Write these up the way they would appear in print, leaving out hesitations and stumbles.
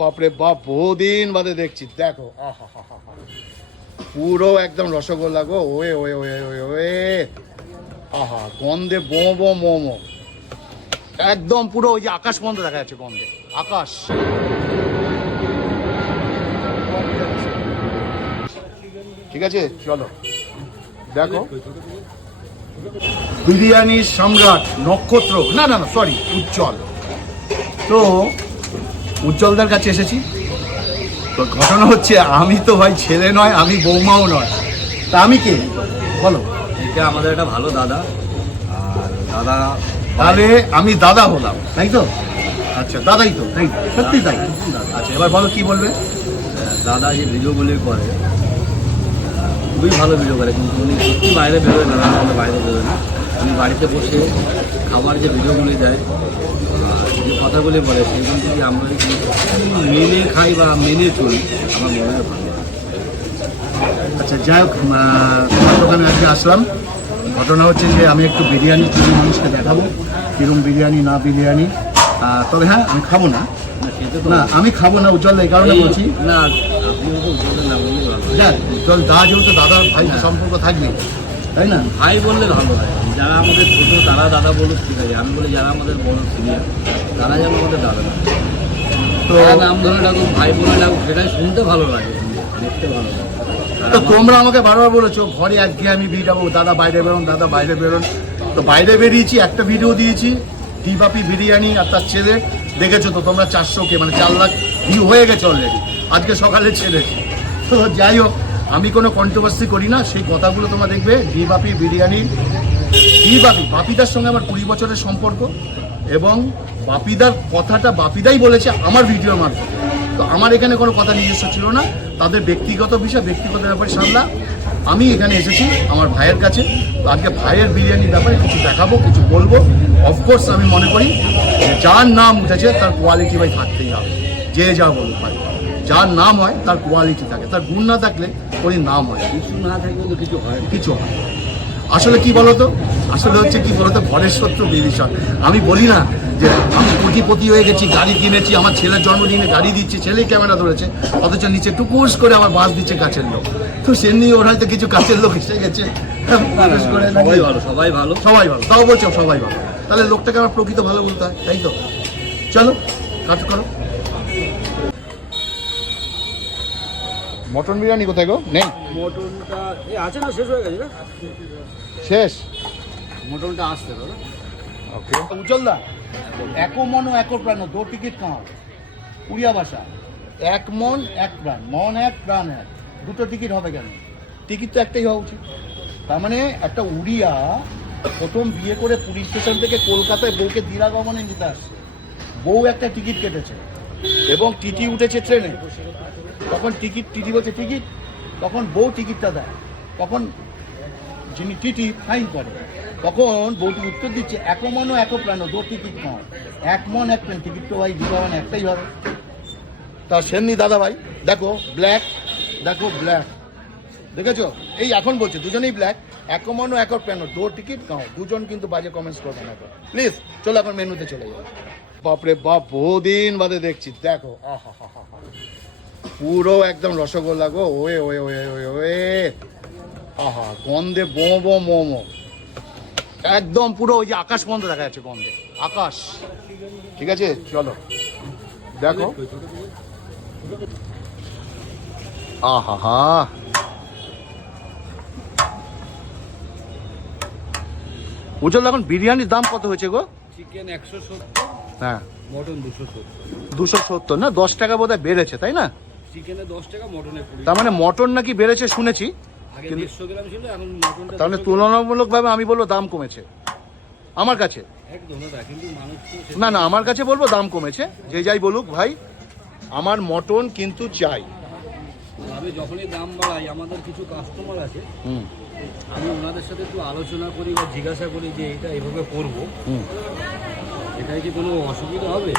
বাপরে বাপ, বহুদিন বাদে দেখছি। দেখো পুরো একদম রসগোল্লা গো। ওয়ে ওয়ে ওয়ে ওয়ে ওয়ে আহা, গন্ধে বো মোমো একদম পুরো ওই যে আকাশ বন্ধ দেখা যাচ্ছে, গন্ধে আকাশ। ঠিক আছে, চলো দেখো বিরিয়ানির সম্রাট নক্ষত্র, না না না সরি, উজ্জ্বল। তো উজ্জ্বলদার কাছে এসেছি। তো ঘটনা হচ্ছে, আমি তো ভাই ছেলে নয়, আমি বৌমাও নয়, তা আমি কে বলো? এটা আমাদের একটা ভালো দাদা। আর দাদা তাহলে আমি দাদা হলাম, তাই তো? আচ্ছা, দাদাই তো, তাই সত্যি তাই? আচ্ছা, এবার বলো কি বলবে। দাদা যে ভিডিওগুলি করে খুবই ভালো ভিডিও করে, কিন্তু উনি সত্যি বাইরে বেরোয় না, আমাদের বাইরে বেরোয় না। উনি বাড়িতে বসে খাবার যে ভিডিওগুলি দেয়, যে কথাগুলি বলে, সেগুলো যদি আমরা মেনে খাই বা মেনে চলি, আমার মনে হয় ভালো। আচ্ছা, যাই হোক, তোমার দোকানে আজকে আসলাম। ঘটনা হচ্ছে যে আমি একটু বিরিয়ানি কিছু মানুষকে দেখাবো, কিরম বিরিয়ানি না বিরিয়ানি। তবে হ্যাঁ, আমি খাবো না, না আমি খাবো না উজ্জ্বল, এই কারণে বলছি। না, আপনি উজ্জ্বলের নাম বললে ভালো। দেখ উজ্জ্বল দা যেহেতু দাদার ভাই সম্পর্ক থাকবে, তাই না? ভাই বললে ভালো হয়। যারা আমাদের ছোট তারা দাদা বলুক, ঠিক আছে। আমি বলি যারা আমাদের বড় সিনিয়র, তারা যেন আমাদের দাদা না, তো নাম ধরে ডাকুক, ভাই বলে ডাকুক, সেটাই শুনতে ভালো লাগে, দেখতে ভালো লাগে। তো তোমরা আমাকে বারবার বলেছো ঘরে একঘেয়ে আমি ভিডিও, দাদা বাইরে বেরোন, দাদা বাইরে বেরোন। তো বাইরে বেরিয়েছি, একটা ভিডিও দিয়েছি ডিবাপি বিরিয়ানি আর তার ছেলে, দেখেছো তো তোমরা 400K মানে 4 লাখ ভিউ হয়ে গেছে অলরেডি, আজকে সকালে ছেড়েছি। তো যাই হোক, আমি কোনো কন্ট্রোভার্সি করি না, সেই কথাগুলো তোমরা দেখবে। ডিবাপি বিরিয়ানি, ডিবাপি বাপিদার সঙ্গে আমার 20 বছরের সম্পর্ক, এবং বাপিদার কথাটা বাপিদাই বলেছে আমার ভিডিওর মাধ্যমে। তো আমার এখানে কোনো কথা নিজস্ব ছিল না, তাদের ব্যক্তিগত বিষয়, ব্যক্তিগত ব্যাপারে সামলা। আমি এখানে এসেছি আমার ভাইয়ের কাছে, তো আজকে ভাইয়ের বিরিয়ানির ব্যাপারে কিছু দেখাবো, কিছু বলবো। অফকোর্স আমি মনে করি যার নাম উঠেছে তার কোয়ালিটি ভাই থাকতেই হবে, যে যা বলুক ভাই। যার নাম হয় তার কোয়ালিটি থাকে, তার গুণ না থাকলে ওই নাম হয়, কিছু না থাকলে তো কিছু হয়, কিছু হয়। আসলে কি বলতো, আসলে হচ্ছে কি বলতো, ঘরের শত্রু বিভীষণ। আমি বলি না যে আমি কোটিপতি হয়ে গেছি, গাড়ি কিনেছি, আমার ছেলের জন্মদিনে গাড়ি দিচ্ছে, ছেলেই ক্যামেরা ধরেছে, অথচ নিচে টুকুস করে আমার বাস দিচ্ছে কাছের লোক। তো সে নিয়ে ওর হয়তো কিছু কাছের লোক এসে গেছে, সবাই ভালো, সবাই ভালো, সবাই ভালো, তাও বলছো সবাই ভালো, তাহলে লোকটাকে আমার প্রকৃত ভালো বলতে হয়, তাই তো? চলো কাজ করো। মটন বিরিয়ানি কোথায় গো? নেই মটনটা আছে না, শেষ হয়ে গেছে না? শেষ, মটনটা আসছে দাদা। ওকে উজ্জ্বলদা, একো মন একো প্রাণ, দো টিকিট কাও উড়িয়া ভাষা, এক মন এক প্রাণ, মন এক প্রাণ এক, দুটো টিকিট হবে কেন? টিকিট তো একটাই হওয়া উচিত। তার মানে একটা উড়িয়া প্রথম বিয়ে করে পুরী স্টেশন থেকে কলকাতায় বউকে দিরাগমনে নিতে আসছে, বউ একটা টিকিট কেটেছে এবং টিটি উঠেছে ট্রেনে, তখন টিটি বলছে টিকিট, তখন বউ টিকিটটা দেয়, তখন যিনি টিটি ফাইন করে, তখন বউটি উত্তর দিচ্ছে এক মন এক প্রাণ, দো টিকিট নয়, এক মন এক প্রাণ, টিকিট তো ভাই দিবান একটাই হবে। তা সেমনি দাদা ভাই দেখো ব্ল্যাক, দেখো ব্ল্যাক, দেখেছো? এই এখন বলছে দুজনেই ব্ল্যাক, এক মন এক প্রাণ, দো টিকিট নাও। দুজন কিন্তু বাজে কমেন্টস করবে না প্লিজ। চলো এখন মেনুতে চলে যাবো। বাপরে বাপ, বহুদিন বাদে দেখছি। দেখো পুরো একদম রসগোল্লা গো। ওয়ে ওয়ে ওয়ে ওয়ে ওয়ে আহা, গন্ধে বো মোমো একদম পুরো ওই যে আকাশ বন্ধ দেখা যাচ্ছে, গন্ধে আকাশ। ঠিক আছে, চলো দেখো। আহা হা, উজ্জ্বল এখন বিরিয়ানির দাম কত হয়েছে গো? চিকেন 170, হ্যাঁ মটন 270। 270 না, 10 টাকা বোধহয় বেড়েছে, তাই না? চিকেনে 10 টাকা, মটনে 20। তার মানে মটন নাকি বেড়েছে শুনেছি, আগে 150 গ্রাম ছিল, এখন মটনটা তাহলে তুলনামূলকভাবে আমি বলবো দাম কমেছে আমার কাছে। একদম দাদা, কিন্তু মানুষ না না, আমার কাছে বলবো দাম কমেছে, যে যাই বলুক ভাই, আমার মটন কিন্তু চাই। আমি যখনই দাম বাড়াই, আমাদের কিছু কাস্টমার আছে, আমি ওনাদের সাথে একটু আলোচনা করি বা জিজ্ঞাসা করি যে এটা এভাবে করবো, এটাই কি কোনো অসুবিধা হবে?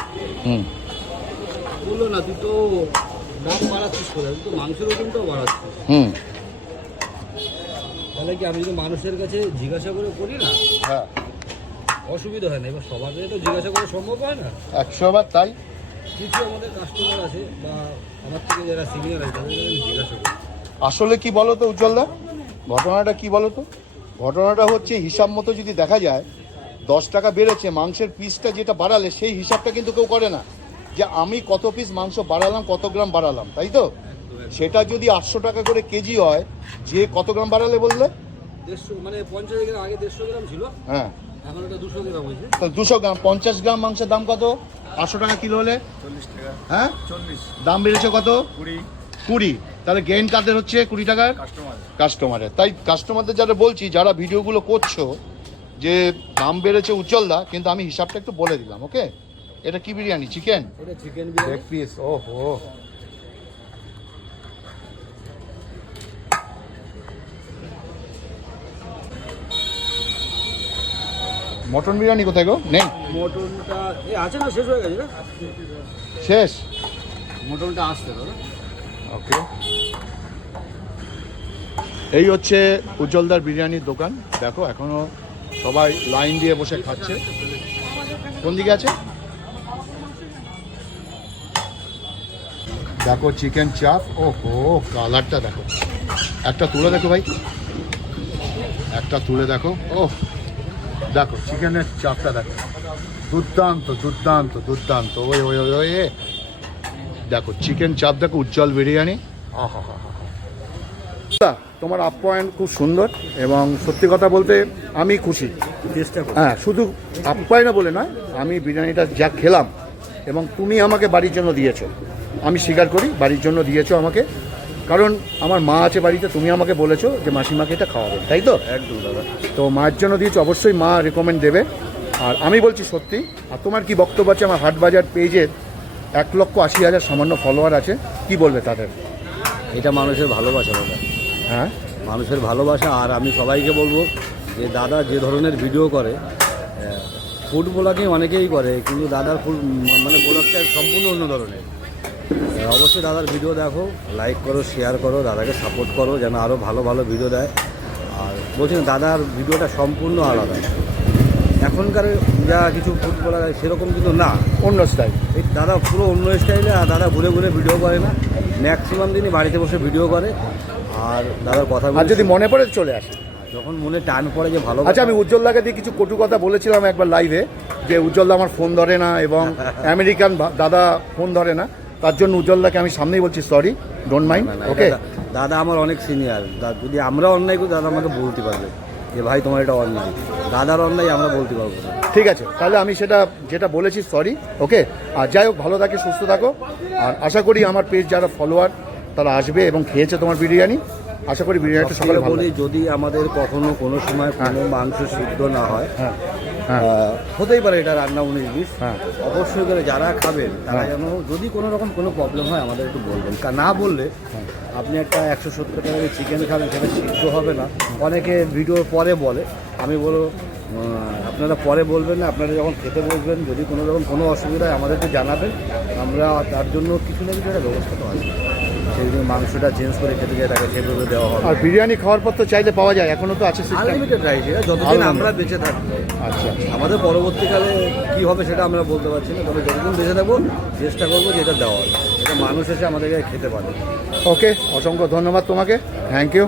বললো না, তুই তো দাম বাড়াচ্ছিস কোথায়, তুই তো মাংসের ওজনটাও বাড়াচ্ছিস। তাহলে কি আমি যদি মানুষের কাছে জিজ্ঞাসা করে করি না, অসুবিধা হয় না। এবার সবার কাছে তো জিজ্ঞাসা করা সম্ভব হয় না। 100 বার তাই কিছু আমাদের কাস্টমার আছে বা আমার থেকে যারা সিনিয়র আছে তাদের আমি জিজ্ঞাসা করি। আসলে কি বলো তো উজ্জ্বলদা, ঘটনাটা কি বলো তো? ঘটনাটা হচ্ছে হিসাব মতো যদি দেখা যায় 10 টাকা বেড়েছে, মাংসের পিসটা যেটা বাড়ালে সেই হিসাবটা কিন্তু কেউ করে না যে আমি কত পিস মাংস বাড়ালাম, কত গ্রাম বাড়ালাম, তাই তো? সেটা যদি 800 টাকা করে কেজি হয়, যে কত গ্রাম বাড়ালে বললে? 150, মানে 50 গ্রাম, আগে 150 গ্রাম ছিল, হ্যাঁ এখন এটা 200 গ্রাম হয়েছে। তাহলে 200 গ্রাম, 50 গ্রাম মাংসের দাম কত? 800 টাকা কিলো হলে 40 টাকা। হ্যাঁ 40, দাম বেড়েছে কত? 20 তাহলে গেইন কাদের হচ্ছে 20 টাকার? কাস্টমারের। তাই কাস্টমারদের যারা বলছি, যারা ভিডিওগুলো করছো যে দাম বেড়েছে উজ্জ্বলদা, কিন্তু আমি হিসাবটা একটু বলে দিলাম, ওকে? এটা কি বিরিয়ানি? চিকেন এটা চিকেন বিরিয়ানি। লেগ পিস, ওহো। মটন বিরিয়ানি কোথায় গো? নেই, মটনটা আছে না, শেষ হয়ে গেছে না? শেষ। মটনটা আসছে দাদা। ওকে, এই হচ্ছে উজ্জ্বলদার বিরিয়ানির দোকান। দেখো এখনো সবাই লাইন দিয়ে বসে খাচ্ছে। কোন দিকে আছে? দেখো চিকেন চাপ, ওহো কালারটা দেখো। একটা তুলে দেখো ভাই, একটা তুলে দেখো। ও দেখো চিকেনের চাপটা দেখো, দুর্দান্ত দুর্দান্ত দুর্দান্ত। ওই ওই ওই ওই দেখো চিকেন চাপ দেখো, উজ্জ্বল বিরিয়ানি। আহা হা হা। তোমার আপ্যায়ন খুব সুন্দর এবং সত্যি কথা বলতে আমি খুশি। চেষ্টা করি। হ্যাঁ, শুধু আপ্যায়ন বলে নয়, আমি বিরিয়ানিটা যা খেলাম এবং তুমি আমাকে বাড়ির জন্য দিয়েছো, আমি স্বীকার করি বাড়ির জন্য দিয়েছো আমাকে, কারণ আমার মা আছে বাড়িতে, তুমি আমাকে বলেছো যে মাসিমাকে এটা খাওয়াবে, তাই তো? একদম দাদা। তো মায়ের জন্য দিয়েছো, অবশ্যই মা রেকমেন্ড দেবে। আর আমি বলছি সত্যি। আর তোমার কি বক্তব্য আছে? আমার হাটবাজার পেজের 1,80,000 সামান্য ফলোয়ার আছে, কি বলবে তাদের? এটা মানুষের ভালোবাসা দাদা, হ্যাঁ মানুষের ভালোবাসা। আর আমি সবাইকে বলবো যে দাদা যে ধরনের ভিডিও করে, ফুড ব্লগিং অনেকেই করে, কিন্তু দাদার ফুড মানে ব্লগটা সম্পূর্ণ অন্য ধরনের। অবশ্যই দাদার ভিডিও দেখো, লাইক করো, শেয়ার করো, দাদাকে সাপোর্ট করো যেন আরও ভালো ভালো ভিডিও দেয়। আর বলছি না, দাদার ভিডিওটা সম্পূর্ণ আলাদা। এখনকার যা কিছু ফুড ব্লগার সেরকম কিন্তু না, অন্য স্টাইল। এই দাদা পুরো অন্য স্টাইলে। আর দাদা ঘুরে ঘুরে ভিডিও করে না, ম্যাক্সিমাম দিনই বাড়িতে বসে ভিডিও করে। আর দাদার কথা আর যদি মনে পড়ে চলে আসে, যখন মনে টান পড়ে যে ভালো। আচ্ছা, আমি উজ্জ্বলদাকে দিয়ে কিছু কটু কথা বলেছিলাম একবার লাইভে, যে উজ্জ্বলদা আমার ফোন ধরে না এবং আমেরিকান দাদা ফোন ধরে না, তার জন্য উজ্জ্বলদাকে আমি সামনেই বলছি সরি, ডোন্ট মাইন্ড, ওকে? দাদা আমার অনেক সিনিয়র, যদি আমরা অন্যায় করি দাদা আমাকে বলতে পারবে যে ভাই তোমার এটা অন্যায়। দাদার অন্যায় আমরা বলতে পারবো না। ঠিক আছে, তাহলে আমি সেটা যেটা বলেছি সরি, ওকে? আর যাই হোক, ভালো থাকি, সুস্থ থাকো। আর আশা করি আমার পেজ যারা ফলোয়ার তারা আসবে এবং খেয়েছে তোমার বিরিয়ানি, আশা করি বিরিয়ানিটা সকালে ভালো বলি, যদি আমাদের কখনো কোনো সময় কোনো মাংস সিদ্ধ না হয়, হ্যাঁ হ্যাঁ হতেই পারে এটা রান্না 19-20, হ্যাঁ অবশ্যই করে যারা খাবেন তারা যেন, যদি কোনো রকম কোনো প্রবলেম হয় আমাদের একটু বলবেন। না বললে আপনি একটা 170 টাকা দিয়ে চিকেন খাবেন, সেটা সিদ্ধ হবে না। অনেকে ভিডিওর পরে বলে, আমি বলবো আপনারা পরে বলবেন না, আপনারা যখন খেতে বসবেন যদি কোনো রকম কোনো অসুবিধা হয় আমাদেরকে জানাবেন, আমরা তার জন্য কিছু না কিছু একটা ব্যবস্থা তো আছে। সেই জন্য মাংসটা চেঞ্জ করে খেতে যায় তাকে সেভাবে দেওয়া হবে। আর বিরিয়ানি খাওয়ার পর তো চাইলে পাওয়া যায়, এখনো তো আছে system? আনলিমিটেড রাইস, এটা যতদিন আমরা বেঁচে থাকবো। আচ্ছা, আমাদের পরবর্তীকালে কি হবে সেটা আমরা বলতে পারছি না, তবে যতদিন বেঁচে থাকবো চেষ্টা করবো যে এটা দেওয়ার, এটা মানুষ এসে আমাদেরকে খেতে পারে। ওকে, অসংখ্য ধন্যবাদ তোমাকে, থ্যাংক ইউ।